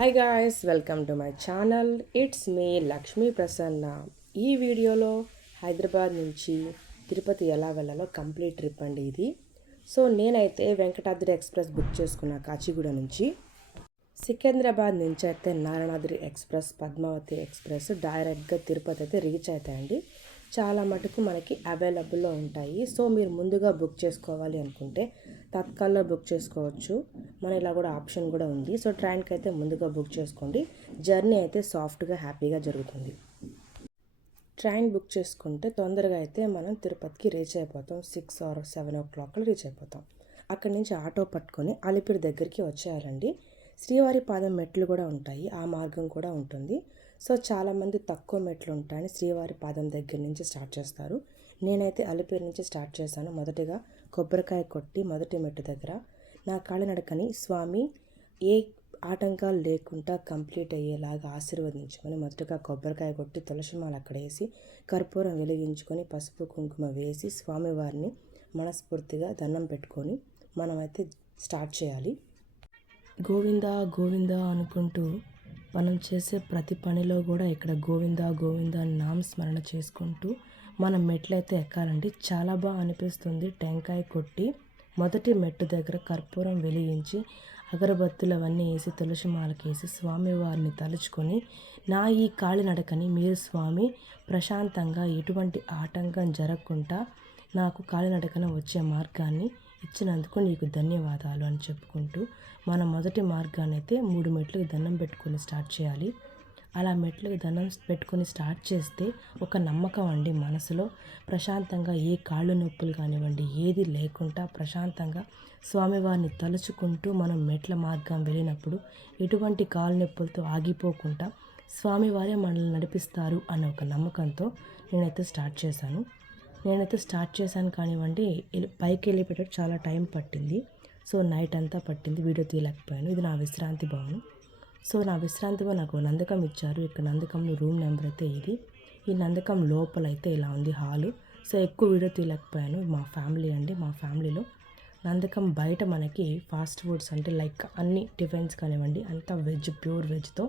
Hi guys, welcome to my channel. It's me Lakshmi Prasanna. ఈ వీడియోలో హైదరాబాద్ నుంచి తిరుపతి ఎలా వెళ్ళాలో కంప్లీట్ ట్రిప్ అండి ఇది. సో నేనైతే వెంకటాద్రి ఎక్స్ప్రెస్ బుక్ చేసుకున్న కాచిగూడ నుంచి. సికింద్రాబాద్ నుంచి అయితే నారాయణాద్రి ఎక్స్ప్రెస్, పద్మావతి ఎక్స్ప్రెస్ డైరెక్ట్గా తిరుపతి అయితే రీచ్ అవుతాయండి. చాలా మటుకు మనకి అవైలబుల్లో ఉంటాయి. సో మీరు ముందుగా బుక్ చేసుకోవాలి అనుకుంటే తత్కాల్లో బుక్ చేసుకోవచ్చు. మన ఇలా కూడా ఆప్షన్ కూడా ఉంది. సో ట్రైన్కి అయితే ముందుగా బుక్ చేసుకోండి. జర్నీ అయితే సాఫ్ట్గా హ్యాపీగా జరుగుతుంది. ట్రైన్ బుక్ చేసుకుంటే తొందరగా అయితే మనం తిరుపతికి రీచ్ అయిపోతాం. 6 or 7 o'clock రీచ్ అయిపోతాం. అక్కడి నుంచి ఆటో పట్టుకొని అలిపిరి దగ్గరికి వచ్చేయాలండి. శ్రీవారి పాదం మెట్లు కూడా ఉంటాయి, ఆ మార్గం కూడా ఉంటుంది. సో చాలామంది తక్కువ మెట్లు ఉంటాయని శ్రీవారి పాదం దగ్గర నుంచి స్టార్ట్ చేస్తారు. నేనైతే అలిపిరి నుంచి స్టార్ట్ చేశాను. మొదటిగా కొబ్బరికాయ కొట్టి మొదటి మెట్టు దగ్గర నా కాలినడకని స్వామి ఏ ఆటంకాలు లేకుండా కంప్లీట్ అయ్యేలాగా ఆశీర్వదించుకొని మొదటగా కొబ్బరికాయ కొట్టి తులసిమాల అక్కడ వేసి కర్పూరం వెలిగించుకొని పసుపు కుంకుమ వేసి స్వామివారిని మనస్ఫూర్తిగా దండం పెట్టుకొని మనమైతే స్టార్ట్ చేయాలి. గోవిందా గోవిందా అనుకుంటూ మనం చేసే ప్రతి పనిలో కూడా ఇక్కడ గోవిందా గోవిందా అని నామస్మరణ చేసుకుంటూ మనం మెట్లయితే ఎక్కాలండి. చాలా బాగా అనిపిస్తుంది. టెంకాయ కొట్టి మొదటి మెట్టు దగ్గర కర్పూరం వెలిగించి అగరబత్తులు అవన్నీ వేసి తులసి మాలకేసి స్వామివారిని తలుచుకొని నా ఈ కాలినడకని మీరు స్వామి ప్రశాంతంగా ఎటువంటి ఆటంకం జరగకుండా నాకు కాలినడకన వచ్చే మార్గాన్ని ఇచ్చినందుకు నీకు ధన్యవాదాలు అని చెప్పుకుంటూ మన మొదటి మార్గాన్ని అయితే 3 మెట్లకి దండం పెట్టుకొని స్టార్ట్ చేయాలి. అలా మెట్లకి దండం పెట్టుకొని స్టార్ట్ చేస్తే ఒక నమ్మకం అండి, మనసులో ప్రశాంతంగా ఏ కాళ్ళు నొప్పులు కానివ్వండి ఏది లేకుండా ప్రశాంతంగా స్వామివారిని తలుచుకుంటూ మనం మెట్ల మార్గం వెళ్ళినప్పుడు ఎటువంటి కాళ్ళు నొప్పులతో ఆగిపోకుండా స్వామివారే మనల్ని నడిపిస్తారు అనే ఒక నమ్మకంతో నేనైతే స్టార్ట్ చేశాను కానివ్వండి. పైకి వెళ్ళిపోయేటప్పుడు చాలా టైం పట్టింది. సో నైట్ అంతా పట్టింది, వీడియో తీయలేకపోయాను. ఇది నా విశ్రాంతి భవనం. సో నా విశ్రాంతి భవన్ నాకు నందకం ఇచ్చారు. ఇక్కడ నందకంలో రూమ్ నెంబర్ అయితే ఇది. ఈ నందకం లోపల అయితే ఇలా ఉంది హాలు. సో ఎక్కువ వీడియో తీయలేకపోయాను. మా ఫ్యామిలీలో నందకం బయట మనకి ఫాస్ట్ ఫుడ్స్ అంటే లైక్ అన్ని టిఫిన్స్ కానివ్వండి అంతా వెజ్, ప్యూర్ వెజ్తో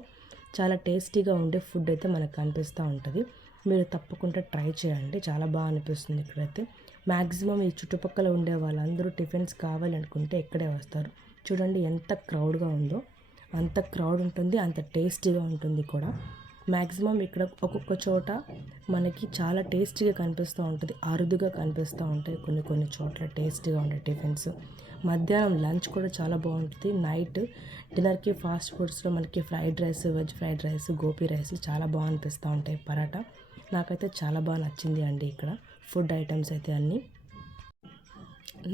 చాలా టేస్టీగా ఉండే ఫుడ్ అయితే మనకు కనిపిస్తూ ఉంటుంది. మీరు తప్పకుండా ట్రై చేయండి, చాలా బాగా అనిపిస్తుంది. ఇక్కడైతే మ్యాక్సిమం ఈ చుట్టుపక్కల ఉండే వాళ్ళందరూ టిఫిన్స్ కావాలనుకుంటే ఇక్కడే వస్తారు. చూడండి ఎంత క్రౌడ్గా ఉందో, అంత క్రౌడ్ ఉంటుంది, అంత టేస్టీగా ఉంటుంది కూడా. మ్యాక్సిమం ఇక్కడ ఒక్కొక్క చోట మనకి చాలా టేస్టీగా కనిపిస్తూ ఉంటుంది, అరుదుగా కనిపిస్తూ ఉంటాయి కొన్ని చోట్ల టేస్టీగా ఉండే టిఫిన్స్. మధ్యాహ్నం లంచ్ కూడా చాలా బాగుంటుంది. నైట్ డిన్నర్కి ఫాస్ట్ ఫుడ్స్లో మనకి fried rice, veg fried rice, Gopi rice చాలా బాగా అనిపిస్తూ ఉంటాయి. పరాటా నాకైతే చాలా బాగా నచ్చింది అండి. ఇక్కడ ఫుడ్ ఐటమ్స్ అయితే అన్నీ.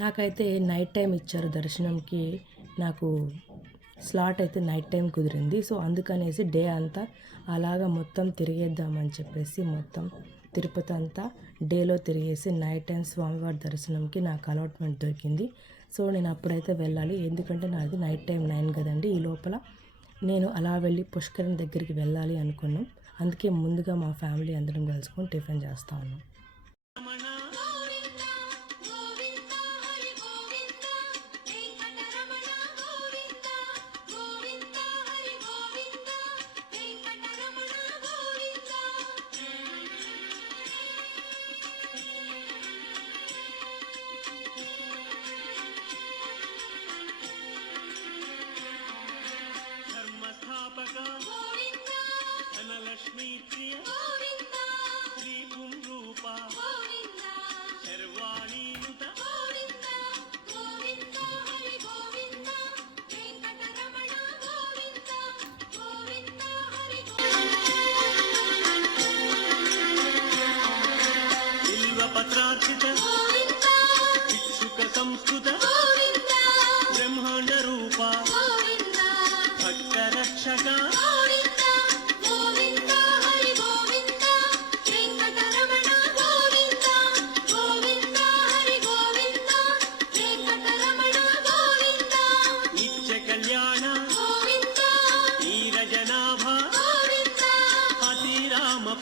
నాకైతే నైట్ టైం ఇచ్చారు దర్శనంకి. నాకు స్లాట్ అయితే నైట్ టైం కుదిరింది. సో అందుకనేసి డే అంతా అలాగా మొత్తం తిరిగేద్దామని చెప్పేసి మొత్తం తిరుపతి అంతా డేలో తిరిగేసి నైట్ టైం స్వామివారి దర్శనంకి నాకు అలాట్మెంట్ దొరికింది. సో నేను అప్పుడైతే వెళ్ళాలి, ఎందుకంటే నాది నైట్ టైం 9 కదండి. ఈ లోపల నేను అలా వెళ్ళి పుష్కరం దగ్గరికి వెళ్ళాలి అనుకున్నాం. అందుకే ముందుగా మా ఫ్యామిలీ అందరం కలుసుకొని టిఫిన్ చేస్తా ఉన్నాం. ధనలక్ష్మీ ప్రియ శ్రీ పుంరూప శర్వాణీనుత బిల్వపత్రార్చిత భిక్షుక సంస్కృత బ్రహ్మాండ రూప భక్త రక్షక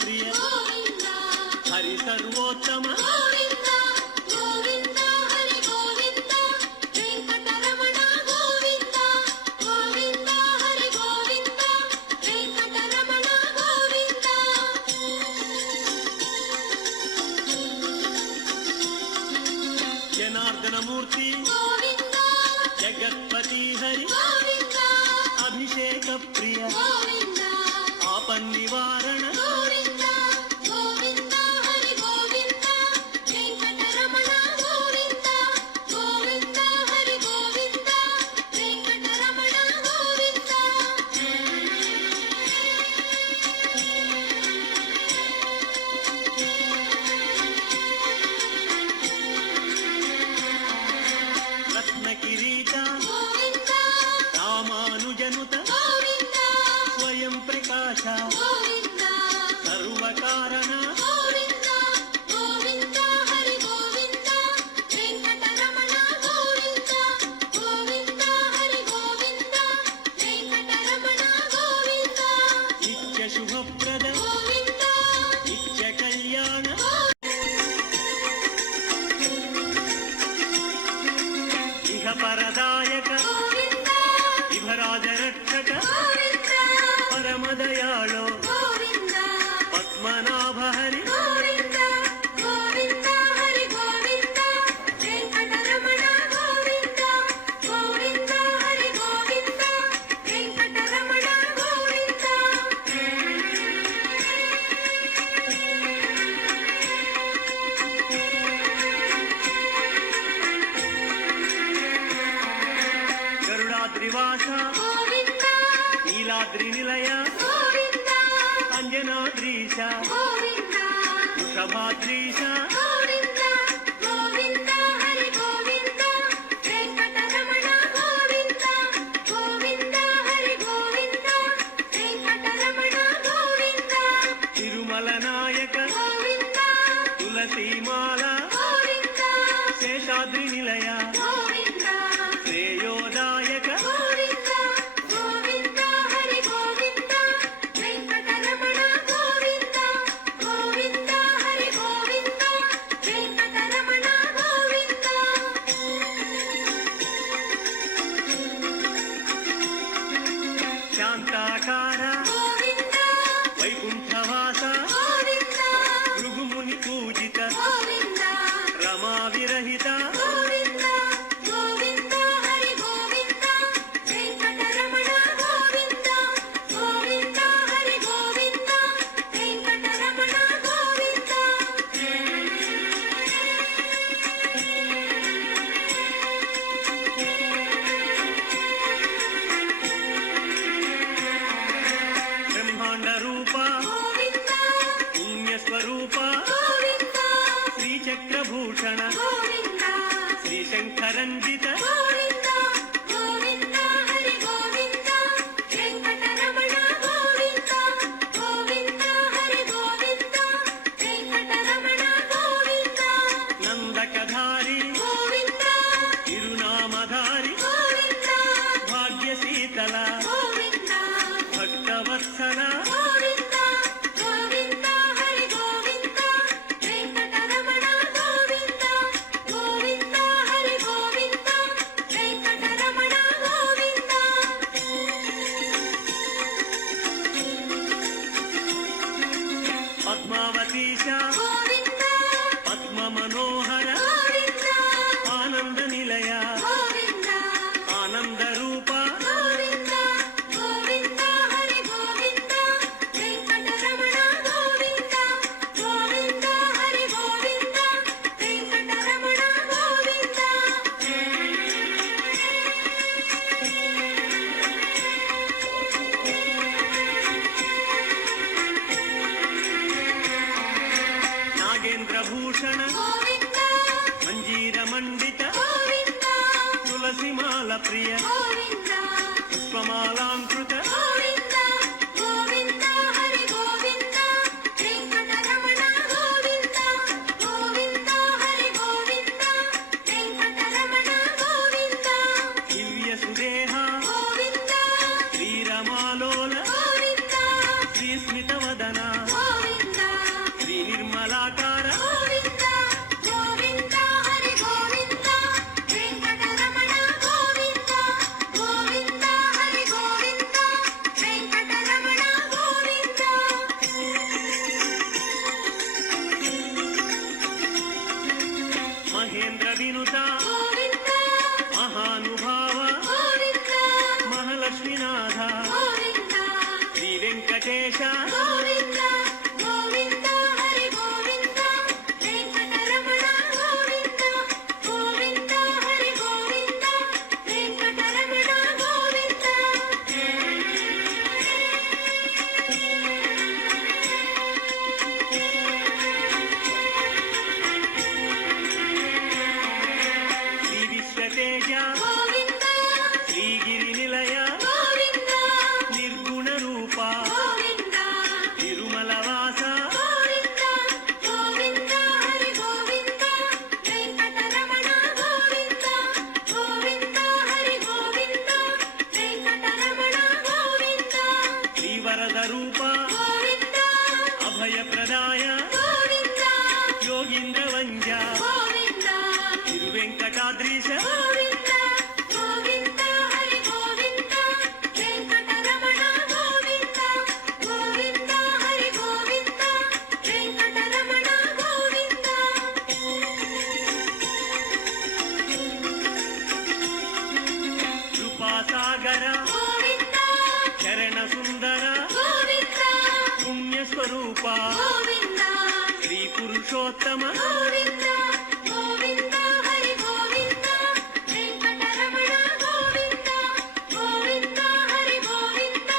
ప్రియ హరి సర్వోత్తమ గోవింద శేషాద్రి నిలయ గోవింద అంజనాద్రీశ గోవింద వృషభాద్రీశ గోవింద గోవింద హరి గోవింద వెంకటరమణ గోవింద గోవింద హరి గోవింద వెంకటరమణ గోవింద తిరుమల నాయక గోవింద తులసీమాల గోవింద శేషాద్రి నిలయ గోవింద శ్రేయోదాయక గోవింద గోవింద హరి గోవింద వెంకటరమణ గోవింద గోవింద హరి గోవింద వెంకటరమణ గోవింద శాంతాకార గోవింద వైకుంఠవాస గోవింద భృగుముని పూజిత గోవింద రమా విరహిత గోవింద గోవింద హరి గోవింద వెంకటరమణ గోవింద గోవింద హరి గోవింద వెంకటరమణ గోవింద బ్రహ్మాండ రూప గోవింద పుణ్యస్వరూప గోవింద శ్రీచక్రభూషణ గోవింద శ్రీశంకరంజిత గోవింద గోవింద హరి గోవింద వెంకటరమణ గోవింద గోవింద హరి గోవింద వెంకటరమణ గోవింద నందకధారి గోవింద తిరునామధారి గోవింద భాగ్యశీతల గోవింద భక్తవత్సల గోవింద గోవింద హరి గోవింద వెంకటరమణ గోవింద గోవింద హరి గోవింద వెంకటరమణ గోవింద పద్మావతీశ గోవింద పద్మ మనోహర గోవింద ఆనంద నిలయ గోవింద ఆనంద రూప గోవింద గోవింద హరి గోవింద వెంకటరమణ గోవింద గోవింద హరి గోవింద వెంకటరమణ గోవింద నాగేంద్ర భూషణ గోవింద మంజీర మండిత గోవింద తులసిమాల ప్రియ గోవింద పుష్పమాలాంకృత గోవింద గోవింద హరి గోవింద వెంకటరమణ గోవింద గోవింద హరి గోవింద వెంకటరమణ గోవింద దివ్య సుదేహ గోవింద శ్రీరమాలోల గోవింద శ్రీస్మితవదన గోవింద శ్రీ నిర్మలాకార గోవింద గోవింద హరి గోవింద వెంకటరమణ గోవింద గోవింద హరి గోవింద వెంకటరమణ గోవింద మహేంద్ర వినుత గోవింద మహానుభావ గోవింద మహాలక్ష్మీనాథ గోవింద శ్రీ వెంకటేశ గోవింద గోవింద హరి గోవింద వెంకటరమణ గోవింద గోవింద హరి గోవింద వెంకటరమణ గోవింద శ్రీ విశ్వతేజ గోవింద శ్రీగిరి నిలయ గోవింద నిర్గుణ రూప గోవింద తిరుమల వాస గోవింద గోవింద హరి గోవింద వెంకటరమణ గోవింద గోవింద హరి గోవింద వెంకటరమణ గోవింద శ్రీవరద రూప గోవింద అభయప్రదాయ గోవింద యోగీంద్ర వంజ గోవింద తిరువెంకటాద్రీశ గోవింద గోవింద హరి గోవింద వెంకటరమణ గోవింద గోవింద హరి గోవింద వెంకటరమణ గోవింద కృపాసాగర గోవింద చరణ సుందర గోవింద పుణ్యస్వరూప గోవింద శ్రీ పురుషోత్తమ గోవింద గోవింద హరి గోవింద వెంకటరమణ గోవింద గోవింద హరి గోవింద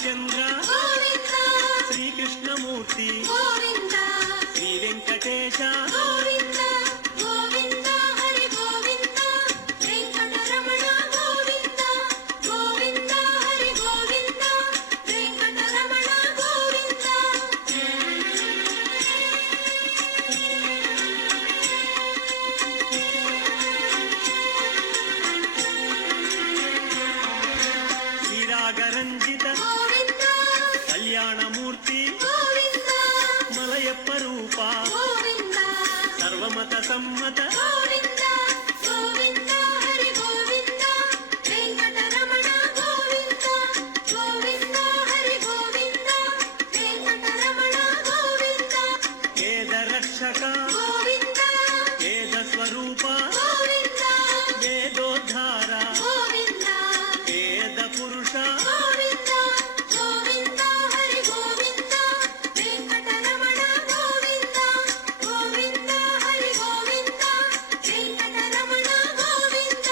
రామచంద్ర గోవింద శ్రీకృష్ణమూర్తి గోవింద శ్రీ వెంకటేశ గోవింద గోవింద హరి గోవింద వెంకటరమణ గోవింద గోవింద హరి గోవింద వెంకటరమణ గోవింద శ్రీరాగరంజిత గోవింద కళ్యాణమూర్తి గోవింద మలయప్ప రూప గోవింద సర్వమత సమ్మత గోవింద గోవింద హరి గోవింద వెంకటరమణ గోవింద గోవింద హరి గోవింద వెంకటరమణ గోవింద వేద రక్షక గోవింద వేద స్వరూప గోవింద వేదోద్ధార గోవింద వేద పురుష గోవింద గోవింద హరి గోవింద వెంకటరమణ గోవింద గోవింద హరి గోవింద వెంకటరమణ గోవింద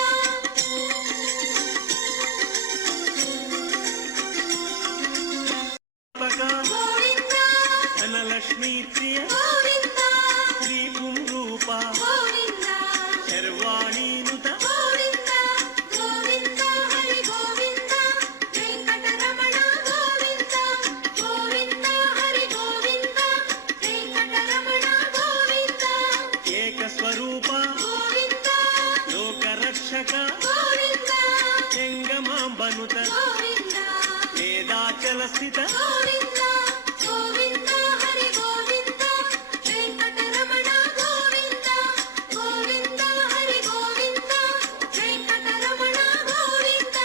గోవింద ధనలక్ష్మీ ప్రియ గోవింద శ్రీ పుంరూప గోవింద శర్వాణీనుత గోవింద గోవింద హరి గోవింద వెంకటరమణ గోవింద గోవింద హరి గోవింద వెంకటరమణ గోవింద ఏకస్వరూప గోవింద లోకరక్షక గోవింద జంగమాంబనుత గోవింద వేదాచల స్థిత గోవింద గోవింద హరి గోవింద వెంకటరమణ గోవింద గోవింద హరి గోవింద వెంకటరమణ గోవింద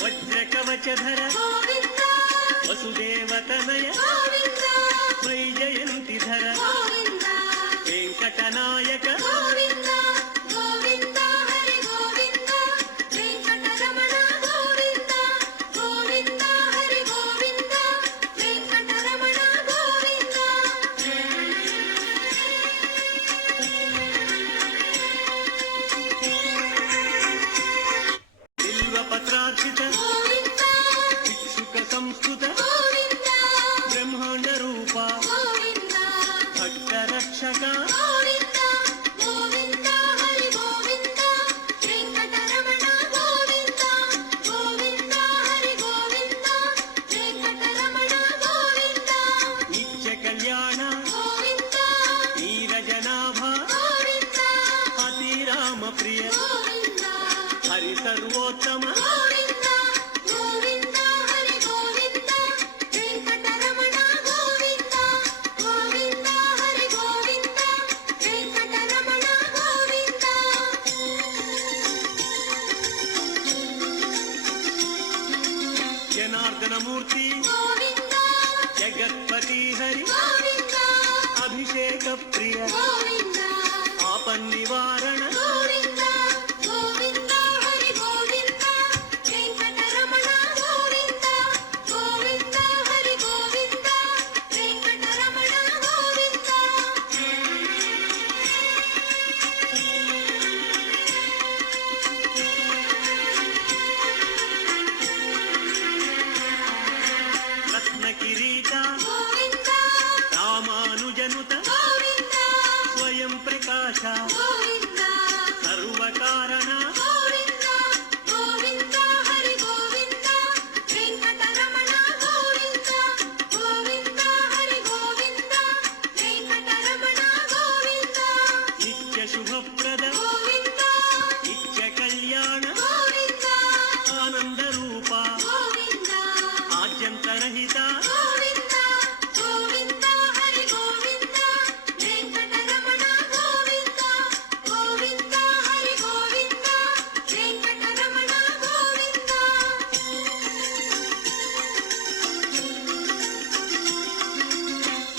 వజ్రకవచధర గోవింద వసుదేవతనయ గోవింద వైజయంతిధర గోవింద వెంకటనాయక గోవింద గోవింద హరి గోవింద వెంకటరమణ గోవింద గోవింద హరి గోవింద వెంకటరమణ గోవింద బిల్వపత్రార్చిత గోవింద భిక్షుక సంస్కృత గోవింద బ్రహ్మాండ రూప గోవింద భక్త రక్షక గోవింద గోవింద హరి గోవింద వెంకటరమణ గోవింద గోవింద హరి గోవింద వెంకటరమణ గోవింద నిత్య కళ్యాణ గోవింద నీరజనాభ గోవింద అతిరామ ప్రియ గోవింద హరి సర్వోత్తమ గోవింద గోవింద హరి గోవింద వెంకటరమణ గోవింద గోవింద హరి గోవింద వెంకటరమణ గోవింద జనార్దనమూర్తి గోవింద జగత్పతి హరి గోవింద అభిషేక ప్రియ గోవింద ఆపన్నివారణ గోవింద గోవింద హరి గోవింద వెంకటరమణ గోవింద గోవింద హరి గోవింద వెంకటరమణ గోవింద రత్న కిరీట గోవింద రామానుజనుత గోవింద స్వయం ప్రకాశ గోవింద సర్వకారణ గోవింద గోవింద హరి గోవింద వెంకటరమణ గోవింద గోవింద హరి గోవింద వెంకటరమణ గోవింద నిత్య శుభప్రద గోవింద నిత్య కళ్యాణ గోవింద ఆనంద రూప గోవింద ఆద్యంతరహిత గోవింద గోవింద హరి గోవింద వెంకటరమణ గోవింద గోవింద హరి గోవింద వెంకటరమణ గోవింద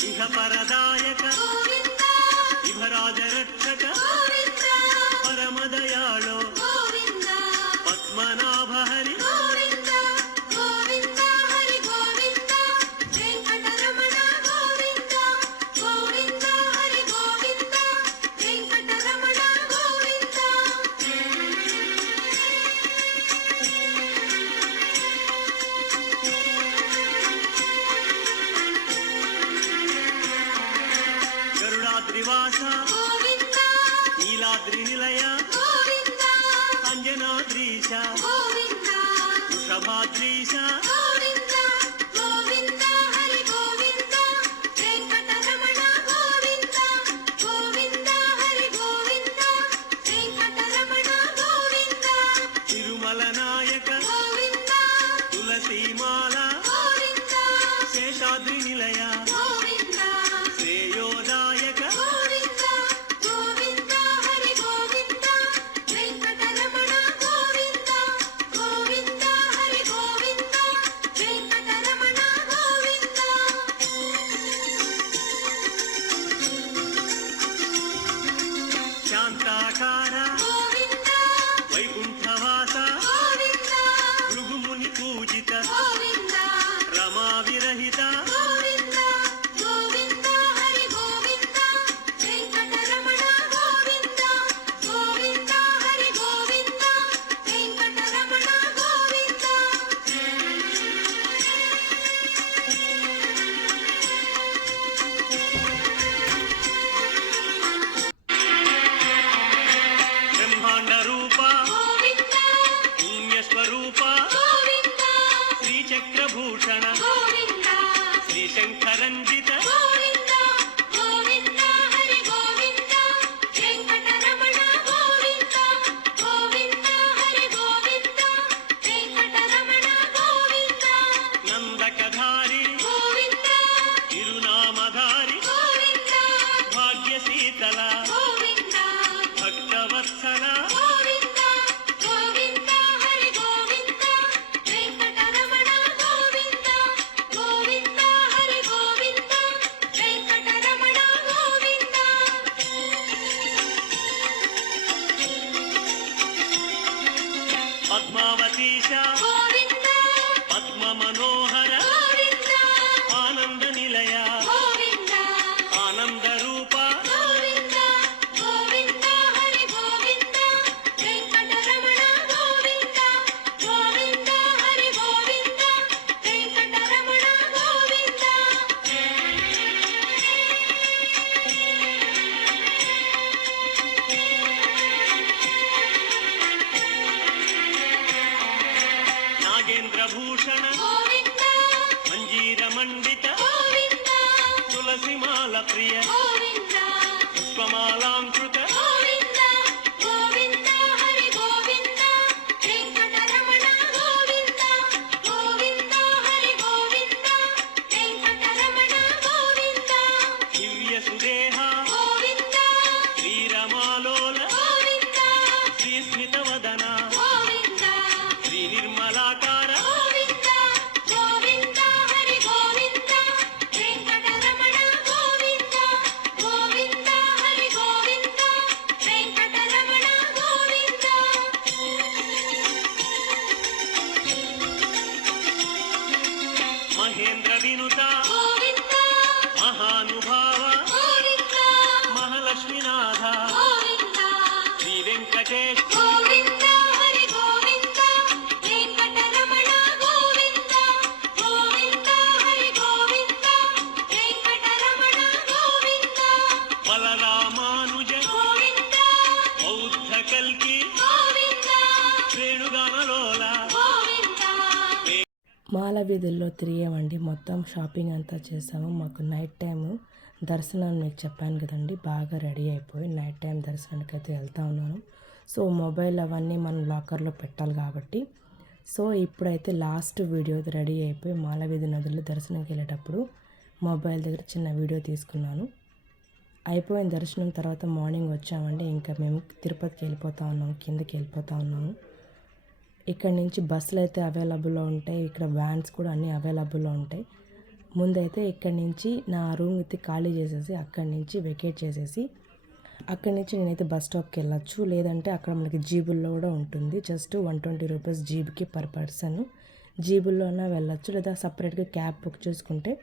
ఇహ పరదాయక గోవింద ఇహ రాజరక్షక గోవింద శేషాద్రి నిలయ గోవింద అంజనాద్రీశ గోవింద వృషభాద్రీశ గోవింద గోవింద హరి గోవింద వెంకటరమణ గోవింద గోవింద హరి గోవింద వెంకటరమణ గోవింద తిరుమల నాయక గోవింద తులసీమాల గోవింద శేషాద్రి నిలయ గోవింద శ్రేయోదాయక గోవింద గోవింద హరి గోవింద వెంకటరమణ గోవింద గోవింద హరి గోవింద వెంకటరమణ గోవింద శాంతాకార గోవింద వైకుంఠవాస గోవింద భృగుముని పూజిత గోవింద రమా విరహిత గోవింద గోవింద హరి గోవింద వెంకటరమణ గోవింద గోవింద హరి గోవింద వెంకటరమణ గోవింద బ్రహ్మాండ రూప గోవింద పుణ్యస్వరూప గోవింద శ్రీచక్రభూషణ గోవింద శ్రీశంకరంజిత గోవింద గోవింద హరి గోవింద వెంకటరమణ గోవింద గోవింద హరి గోవింద వెంకటరమణ గోవింద నందకధారి గోవింద తిరునామధారి గోవింద భాగ్యశీతల గోవింద భక్తవత్సల గోవింద గోవింద హరి గోవింద వెంకటరమణ గోవింద గోవింద హరి గోవింద వెంకటరమణ గోవింద పద్మావతీశ గోవింద పద్మ మనోహర గోవింద ఆనంద నిలయ గోవింద ఆనంద రూప గోవింద గోవింద హరి గోవింద వెంకటరమణ గోవింద గోవింద హరి గోవింద వెంకటరమణ గోవింద నాగేంద్ర భూషణ గోవింద మంజీర మండిత గోవింద తులసిమాల ప్రియ గోవింద పుష్పమాలాంకృత గోవింద గోవింద హరి గోవింద వెంకటరమణ గోవింద గోవింద హరి గోవింద వెంకటరమణ గోవింద దివ్య సుదేహ గోవింద శ్రీరమాలోల గోవింద శ్రీస్మిత వదన గోవింద శ్రీ నిర్మలాకార గోవింద గోవింద హరి గోవింద వెంకటరమణ గోవింద గోవింద హరి గోవింద వెంకటరమణ గోవింద మహేంద్ర వినుత గోవింద మహానుభావ గోవింద మహాలక్ష్మీనాథ గోవింద శ్రీ వెంకటేశ్ గోవింద హరి గోవింద వెంకటరమణ గోవింద గోవింద హరి గోవింద వెంకటరమణ గోవింద బలరామానుజ గోవింద బౌద్ధ కల్కి గోవింద వేణుగానలోల గోవింద మాల వీధుల్లో తిరిగామండి. మొత్తం షాపింగ్ అంతా చేసాము. మాకు నైట్ టైము దర్శనం మీకు చెప్పాను కదండి, బాగా రెడీ అయిపోయి నైట్ టైం దర్శనానికి అయితే వెళ్తా ఉన్నాను. సో మొబైల్ అవన్నీ మనం లాకర్లో పెట్టాలి కాబట్టి సో ఇప్పుడైతే లాస్ట్ వీడియో రెడీ అయిపోయి మాల వీధి నదుల్లో దర్శనంకి వెళ్ళేటప్పుడు మొబైల్ దగ్గర చిన్న వీడియో తీసుకున్నాను. అయిపోయిన దర్శనం తర్వాత మార్నింగ్ వచ్చామండి. ఇంకా మేము తిరుపతికి వెళ్ళిపోతా ఉన్నాము, కిందకి వెళ్ళిపోతా ఉన్నాము. ఇక్కడ నుంచి బస్సులు అయితే అవైలబుల్లో ఉంటాయి, ఇక్కడ వ్యాన్స్ కూడా అన్నీ అవైలబుల్లో ఉంటాయి. ముందైతే ఇక్కడి నుంచి నా రూమ్ అయితే ఖాళీ చేసేసి అక్కడి నుంచి వెకేట్ చేసేసి అక్కడి నుంచి నేనైతే బస్ స్టాప్కి వెళ్ళొచ్చు. లేదంటే అక్కడ మనకి జీబుల్లో కూడా ఉంటుంది. జస్ట్ 120 రూపీస్ జీబుకి పర్ పర్సన్. జీబుల్లోనే వెళ్ళొచ్చు, లేదా సపరేట్గా క్యాబ్ బుక్ చేసుకుంటే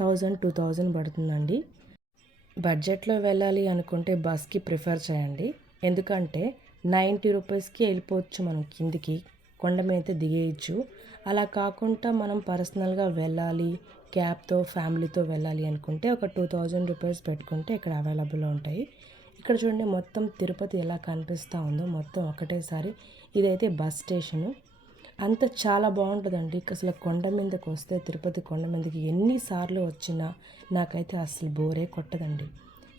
1000-2000 పడుతుందండి. బడ్జెట్లో వెళ్ళాలి అనుకుంటే బస్కి ప్రిఫర్ చేయండి. ఎందుకంటే 90 రూపీస్కి వెళ్ళిపోవచ్చు మనం కిందికి, కొండ మీద అయితే దిగేయచ్చు. అలా కాకుండా మనం పర్సనల్గా వెళ్ళాలి, క్యాబ్తో ఫ్యామిలీతో వెళ్ళాలి అనుకుంటే ఒక 2000 రూపీస్ పెట్టుకుంటే ఇక్కడ అవైలబుల్లో ఉంటాయి. ఇక్కడ చూడండి మొత్తం తిరుపతి ఎలా కనిపిస్తూ ఉందో మొత్తం ఒకటేసారి. ఇదైతే బస్ స్టేషను. అంత చాలా బాగుంటుందండి. అసలు కొండ మీదకి వస్తే తిరుపతి కొండ మీదకి ఎన్నిసార్లు వచ్చినా నాకైతే అసలు బోరే కొట్టదండి.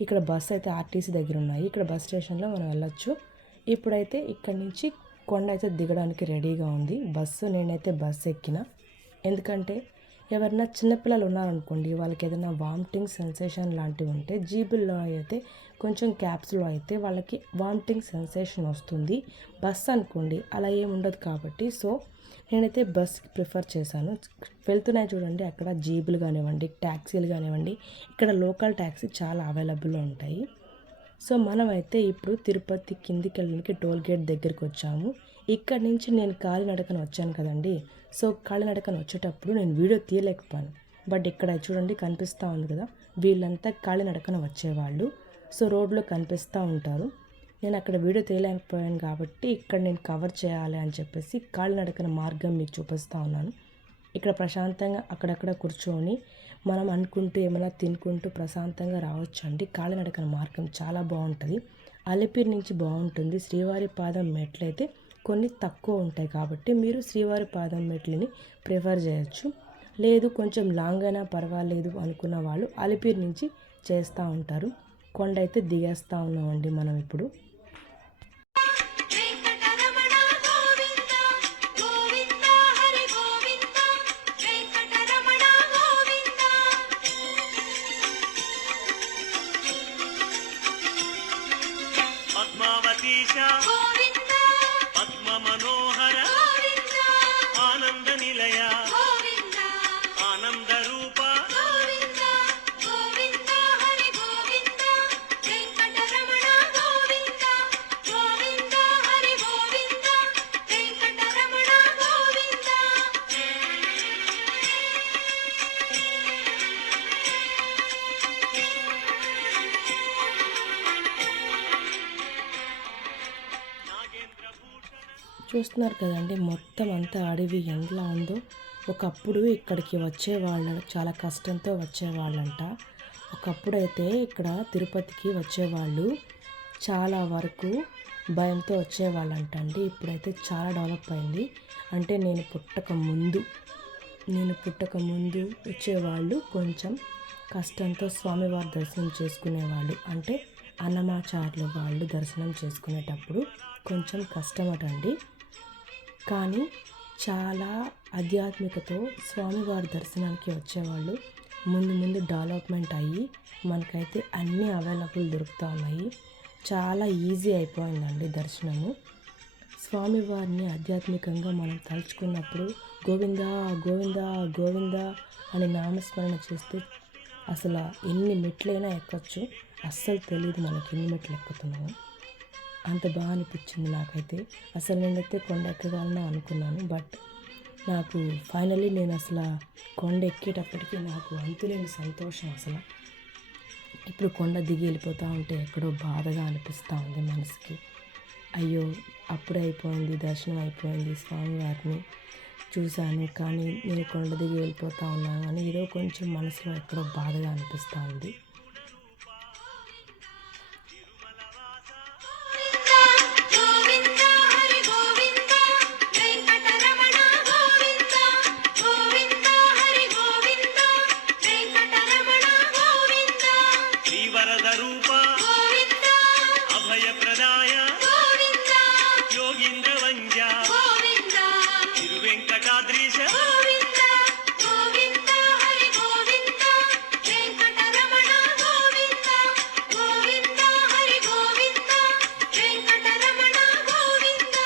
ఇక్కడ బస్సు అయితే ఆర్టీసీ దగ్గర ఉన్నాయి. ఇక్కడ బస్ స్టేషన్లో మనం వెళ్ళొచ్చు. ఇప్పుడైతే ఇక్కడి నుంచి కొండ అయితే దిగడానికి రెడీగా ఉంది బస్సు. నేనైతే బస్సు ఎక్కిన, ఎందుకంటే ఎవరైనా చిన్నపిల్లలు ఉన్నారనుకోండి, వాళ్ళకి ఏదైనా వామిటింగ్ సెన్సేషన్ లాంటివి ఉంటే జీబుల్లో అయితే కొంచెం క్యాప్స్లో అయితే వాళ్ళకి వామిటింగ్ సెన్సేషన్ వస్తుంది. బస్ అనుకోండి అలా ఏమి ఉండదు కాబట్టి సో నేనైతే బస్కి ప్రిఫర్ చేశాను. వెళ్తున్నాయి చూడండి అక్కడ జీబులు కానివ్వండి, ట్యాక్సీలు కానివ్వండి, ఇక్కడ లోకల్ ట్యాక్సీ చాలా అవైలబుల్లో ఉంటాయి. సో మనమైతే ఇప్పుడు తిరుపతి కిందికి వెళ్ళడానికి టోల్ గేట్ దగ్గరికి వచ్చాము. ఇక్కడ నుంచి నేను కాలినడకన వచ్చాను కదండి. సో కాలినడకన వచ్చేటప్పుడు నేను వీడియో తీయలేకపోయాను. బట్ ఇక్కడ చూడండి కనిపిస్తూ ఉంది కదా, వీళ్ళంతా కాలినడకన వచ్చేవాళ్ళు. సో రోడ్లో కనిపిస్తూ ఉంటారు. నేను అక్కడ వీడియో తీయలేకపోయాను కాబట్టి ఇక్కడ నేను కవర్ చేయాలి అని చెప్పేసి కాలినడకన మార్గం మీకు చూపిస్తూ ఉన్నాను. ఇక్కడ ప్రశాంతంగా అక్కడక్కడ కూర్చొని మనం అనుకుంటూ ఏమైనా తినుకుంటూ ప్రశాంతంగా రావచ్చు అండి. కాలినడకన మార్గం చాలా బాగుంటుంది. అలిపిరి నుంచి బాగుంటుంది. శ్రీవారి పాదం మెట్లయితే కొన్ని తక్కువ ఉంటాయి కాబట్టి మీరు శ్రీవారి పాదం మెట్లని ప్రిఫర్ చేయొచ్చు. లేదు కొంచెం లాంగ్ అయినా పర్వాలేదు అనుకున్న వాళ్ళు అలిపిరి నుంచి చేస్తూ ఉంటారు. కొండ అయితే దిగేస్తూ ఉన్నామండి మనం ఇప్పుడు. వెంకటరమణ గోవింద గోవింద హరి గోవింద వెంకటరమణ గోవింద పద్మావతీశ గోవింద పద్మ మనోహర గోవింద ఆనంద నిలయ గోవింద ఆనంద రూప గోవింద గోవింద హరి గోవింద వెంకటరమణ గోవింద గోవింద హరి గోవింద వెంకటరమణ గోవింద నాగేంద్ర భూషణ చూస్తున్నారు కదండి మొత్తం అంతా అడవి ఎలా ఉందో. ఒకప్పుడు ఇక్కడికి వచ్చేవాళ్ళు చాలా కష్టంతో వచ్చేవాళ్ళంట. ఒకప్పుడైతే ఇక్కడ తిరుపతికి వచ్చేవాళ్ళు చాలా వరకు భయంతో వచ్చేవాళ్ళంట అండి. ఇప్పుడైతే చాలా డెవలప్ అయింది. అంటే నేను పుట్టక ముందు వచ్చేవాళ్ళు కొంచెం కష్టంతో స్వామివారి దర్శనం చేసుకునేవాళ్ళు. అంటే అన్నమాచార్యుల వాళ్ళు దర్శనం చేసుకునేటప్పుడు కొంచెం కష్టమటండి. కానీ చాలా ఆధ్యాత్మికతో స్వామివారి దర్శనానికి వచ్చేవాళ్ళు. ముందు డెవలప్మెంట్ అయ్యి మనకైతే అన్నీ అవైలబుల్ దొరుకుతూ ఉన్నాయి. చాలా ఈజీ అయిపోయిందండి దర్శనము. స్వామివారిని ఆధ్యాత్మికంగా మనం తలుచుకున్నప్పుడు గోవిందా గోవిందా గోవిందా అని నామస్మరణ చేస్తే అసలు ఎన్ని మెట్లైనా ఎక్కొచ్చు. అస్సలు తెలియదు మనకి ఎన్ని మెట్లు ఎక్కుతున్నాము. అంత బాగా అనిపించింది నాకైతే. అసలు నేనైతే కొండ ఎక్కగలను అనుకున్నాను. బట్ నాకు ఫైనలీ నేను అసలు కొండ ఎక్కేటప్పటికి నాకు అంతులేని సంతోషం అసలు. ఇప్పుడు కొండ దిగి వెళ్ళిపోతూ ఉంటే ఎక్కడో బాధగా అనిపిస్తూ ఉంది మనసుకి. అయ్యో అప్పుడే అయిపోయింది, దర్శనం అయిపోయింది, స్వామివారిని చూశాను కానీ నేను కొండ దిగి వెళ్ళిపోతూ ఉన్నాను అని ఏదో కొంచెం మనసులో ఎక్కడో బాధగా అనిపిస్తూ ఉంది. గోవింద హరి గోవింద వెంకటరమణ గోవింద గోవింద హరి గోవింద వెంకటరమణ గోవింద శ్రీవరద రూప గోవింద అభయప్రదాయ గోవింద యోగీంద్ర వంద్య గోవింద తిరువెంకటాద్రీశ గోవింద గోవింద హరి గోవింద వెంకటరమణ గోవింద గోవింద హరి గోవింద వెంకటరమణ గోవింద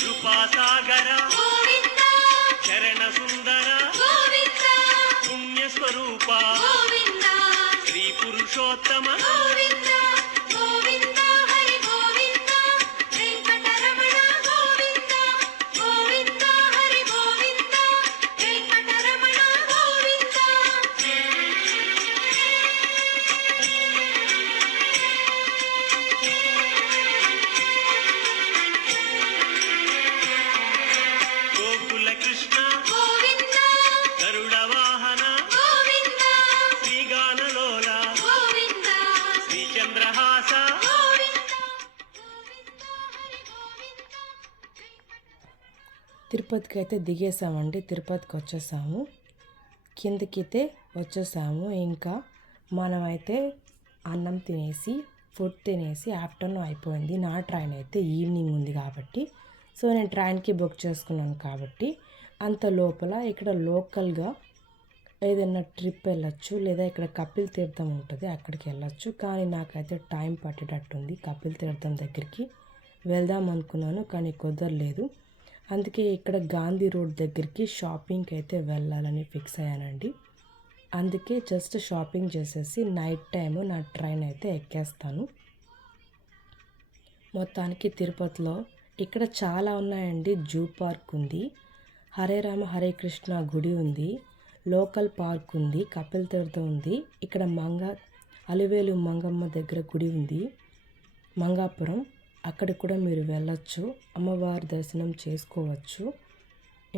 కృపాసాగర గోవింద చరణ సుందర గోవింద పుణ్యస్వరూప గోవింద శ్రీ పురుషోత్తమ గోవింద గోవింద హరి గోవింద వెంకటరమణ గోవింద గోవింద హరి గోవింద వెంకటరమణ గోవింద గోకుల కృష్ణ గోవింద గరుడ వాహన గోవింద తిరుపతికి అయితే దిగేసామండి. తిరుపతికి వచ్చేసాము. కిందకైతే వచ్చేసాము. ఇంకా మనమైతే అన్నం తినేసి ఫుడ్ తినేసి ఆఫ్టర్నూన్ అయిపోయింది. నా ట్రైన్ అయితే ఈవినింగ్ ఉంది కాబట్టి సో నేను ట్రైన్కి బుక్ చేసుకున్నాను కాబట్టి అంత లోపల ఇక్కడ లోకల్గా ఏదైనా ట్రిప్ వెళ్ళొచ్చు, లేదా ఇక్కడ కపిల్ తీర్థం ఉంటుంది అక్కడికి వెళ్ళొచ్చు. కానీ నాకైతే టైం పట్టేటట్టుంది కపిల్ తీర్థం దగ్గరికి వెళ్దాం అనుకున్నాను, కానీ కుదరలేదు. అందుకే ఇక్కడ గాంధీ రోడ్ దగ్గరికి షాపింగ్కి అయితే వెళ్ళాలని ఫిక్స్ అయ్యానండి. అందుకే జస్ట్ షాపింగ్ చేసేసి నైట్ టైము నా ట్రైన్ అయితే ఎక్కేస్తాను. మొత్తానికి తిరుపతిలో ఇక్కడ చాలా ఉన్నాయండి. జూ పార్క్ ఉంది, హరే రామ హరే కృష్ణ గుడి ఉంది, లోకల్ పార్క్ ఉంది, కపిల్ తీర్థం ఉంది. ఇక్కడ అలివేలు మంగమ్మ దగ్గర గుడి ఉంది, మంగాపురం, అక్కడికి కూడా మీరు వెళ్ళొచ్చు. అమ్మవారి దర్శనం చేసుకోవచ్చు.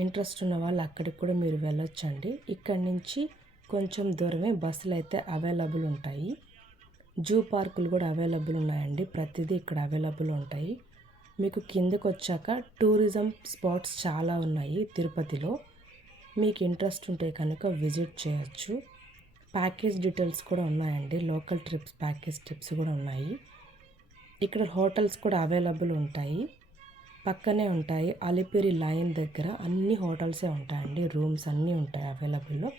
ఇంట్రెస్ట్ ఉన్న వాళ్ళు అక్కడికి కూడా మీరు వెళ్ళొచ్చండి. ఇక్కడి నుంచి కొంచెం దూరమే బస్సులు అయితే అవైలబుల్ ఉంటాయి. జూ పార్కులు కూడా అవైలబుల్ ఉన్నాయండి. ప్రతిదీ ఇక్కడ అవైలబుల్ ఉంటాయి. మీకు కిందకు వచ్చాక టూరిజం స్పాట్స్ చాలా ఉన్నాయి తిరుపతిలో. మీకు ఇంట్రెస్ట్ ఉంటే కనుక విజిట్ చేయొచ్చు. ప్యాకేజ్ డీటెయిల్స్ కూడా ఉన్నాయండి. లోకల్ ట్రిప్స్ ప్యాకేజ్ ట్రిప్స్ కూడా ఉన్నాయి. ఇక్కడ హోటల్స్ కూడా అవైలబుల్ ఉంటాయి, పక్కనే ఉంటాయి. అలిపిరి లైన్ దగ్గర అన్ని హోటల్సే ఉంటాయండి. రూమ్స్ అన్నీ ఉంటాయి అవైలబుల్లో.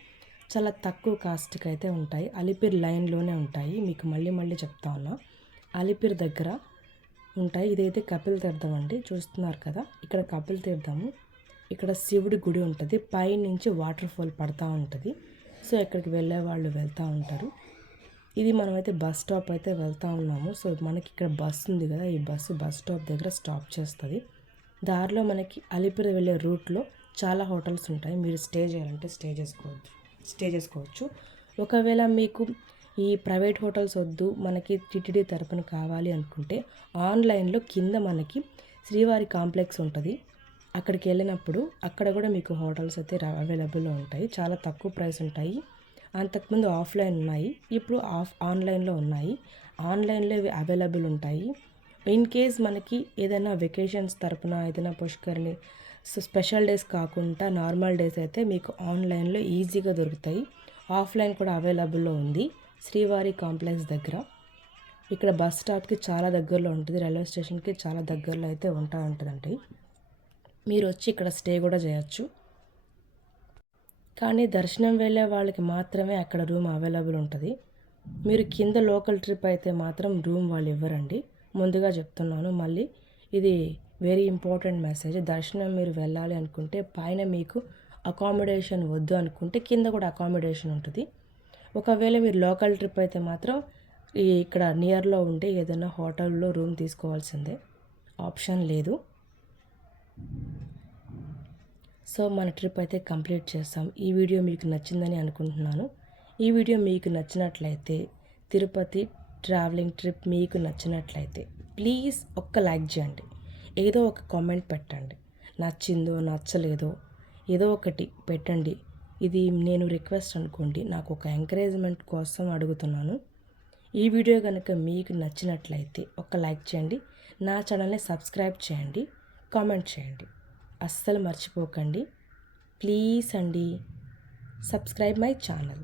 చాలా తక్కువ కాస్ట్కి అయితే ఉంటాయి. అలిపిరి లైన్లోనే ఉంటాయి. మీకు మళ్ళీ చెప్తా ఉన్నా, అలిపిరి దగ్గర ఉంటాయి. ఇదైతే కపిల్ తీర్థం అండి, చూస్తున్నారు కదా. ఇక్కడ కపిల్ తీర్థము, ఇక్కడ శివుడి గుడి ఉంటుంది, పైనుంచి వాటర్ ఫాల్ పడుతూ ఉంటుంది. సో ఇక్కడికి వెళ్ళే వాళ్ళు వెళ్తూ ఉంటారు. ఇది మనమైతే బస్ స్టాప్ అయితే వెళ్తూ ఉన్నాము. సో మనకి ఇక్కడ బస్ ఉంది కదా, ఈ బస్సు బస్ స్టాప్ దగ్గర స్టాప్ చేస్తుంది. దారిలో మనకి అలిపిరి వెళ్ళే రూట్లో చాలా హోటల్స్ ఉంటాయి. మీరు స్టే చేయాలంటే స్టే చేసుకోవచ్చు. ఒకవేళ మీకు ఈ ప్రైవేట్ హోటల్స్ వద్దు, మనకి టిటిడి తరపున కావాలి అనుకుంటే ఆన్లైన్లో కింద మనకి శ్రీవారి కాంప్లెక్స్ ఉంటుంది. అక్కడికి వెళ్ళినప్పుడు అక్కడ కూడా మీకు హోటల్స్ అయితే అవైలబుల్లో ఉంటాయి. చాలా తక్కువ ప్రైస్ ఉంటాయి. అంతకుముందు ఆఫ్లైన్ ఉన్నాయి, ఇప్పుడు ఆన్లైన్లో ఉన్నాయి. ఆన్లైన్లో ఇవి అవైలబుల్ ఉంటాయి. ఇన్ కేస్ మనకి ఏదైనా వెకేషన్స్ తరపున ఏదైనా పుష్కరిణి స్పెషల్ డేస్ కాకుండా నార్మల్ డేస్ అయితే మీకు ఆన్లైన్లో ఈజీగా దొరుకుతాయి. ఆఫ్లైన్ కూడా అవైలబుల్లో ఉంది శ్రీవారి కాంప్లెక్స్ దగ్గర. ఇక్కడ బస్ స్టాప్కి చాలా దగ్గరలో ఉంటుంది, రైల్వే స్టేషన్కి చాలా దగ్గరలో అయితే ఉంటుందండి. మీరు వచ్చి ఇక్కడ స్టే కూడా చేయొచ్చు. కానీ దర్శనం వెళ్ళే వాళ్ళకి మాత్రమే అక్కడ రూమ్ అవైలబుల్ ఉంటుంది. మీరు కింద లోకల్ ట్రిప్ అయితే మాత్రం రూమ్ వాళ్ళు ఇవ్వరండి, ముందుగా చెప్తున్నాను. మళ్ళీ ఇది వెరీ ఇంపార్టెంట్ మెసేజ్. దర్శనం మీరు వెళ్ళాలి అనుకుంటే పైన మీకు అకామిడేషన్ వద్దు అనుకుంటే కింద కూడా అకామిడేషన్ ఉంటుంది. ఒకవేళ మీరు లోకల్ ట్రిప్ అయితే మాత్రం ఇక్కడ నియర్లో ఉంటే ఏదైనా హోటల్లో రూమ్ తీసుకోవాల్సిందే, ఆప్షన్ లేదు. సో మన ట్రిప్ అయితే కంప్లీట్ చేస్తాం. ఈ వీడియో మీకు నచ్చిందని అనుకుంటున్నాను. ఈ వీడియో మీకు నచ్చినట్లయితే, తిరుపతి ట్రావెలింగ్ ట్రిప్ మీకు నచ్చినట్లయితే ప్లీజ్ ఒక్క లైక్ చేయండి, ఏదో ఒక కామెంట్ పెట్టండి. నచ్చిందో నచ్చలేదో ఏదో ఒకటి పెట్టండి. ఇది నేను రిక్వెస్ట్ అనుకోండి, నాకు ఒక ఎంకరేజ్మెంట్ కోసం అడుగుతున్నాను. ఈ వీడియో కనుక మీకు నచ్చినట్లయితే ఒక లైక్ చేయండి, నా ఛానల్ని సబ్స్క్రైబ్ చేయండి, కామెంట్ చేయండి. అస్సలు మర్చిపోకండి ప్లీజ్ అండి. Subscribe my channel.